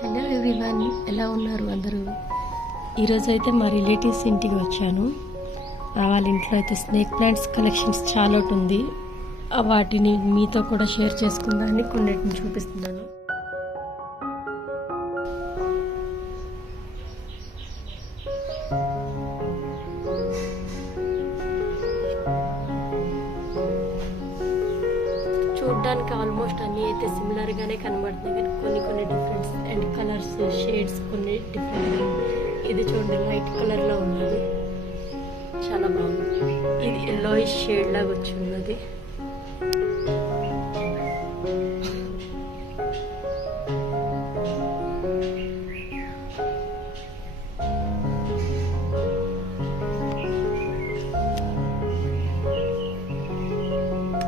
Hello everyone, ఎలా ఉన్నారు అందరూ? ఈరోజు అయితే మా రిలేటివ్స్ ఇంటికి వచ్చాను. వాళ్ళ ఇంట్లో అయితే స్నేక్ ప్లాంట్స్ కలెక్షన్స్ చాలా ఉంది. వాటిని మీతో కూడా షేర్ చేసుకుందామని కొన్నిటిని చూపిస్తున్నాను. చూడ్డానికి ఆల్మోస్ట్ అన్నీ అయితే సిమిలర్గానే కనబడుతున్నాయి, కానీ కొన్ని డిఫరెన్స్ అండ్ కలర్స్ షేడ్స్ కొన్ని డిఫరెంట్. ఇది చూడండి, లైట్ కలర్లో ఉన్నది, చాలా బాగుంది. ఇది ఎల్లోయిష్ షేడ్ లాగా వచ్చి ఉన్నది.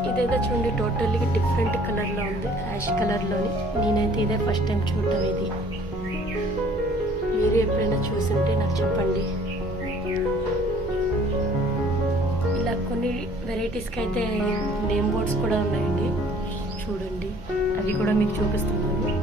ఇదైతే చూడండి, టోటల్లీ డిఫరెంట్ కలర్లో ఉంది, యాష్ కలర్లోని. నేనైతే ఇదే ఫస్ట్ టైం చూడటం. ఇది మీరు ఎప్పుడైనా చూసుంటే నాకు చెప్పండి. ఇలా కొన్ని వెరైటీస్కి అయితే నేమ్ బోర్డ్స్ కూడా ఉన్నాయండి, చూడండి. అవి కూడా మీకు చూపిస్తున్నాను.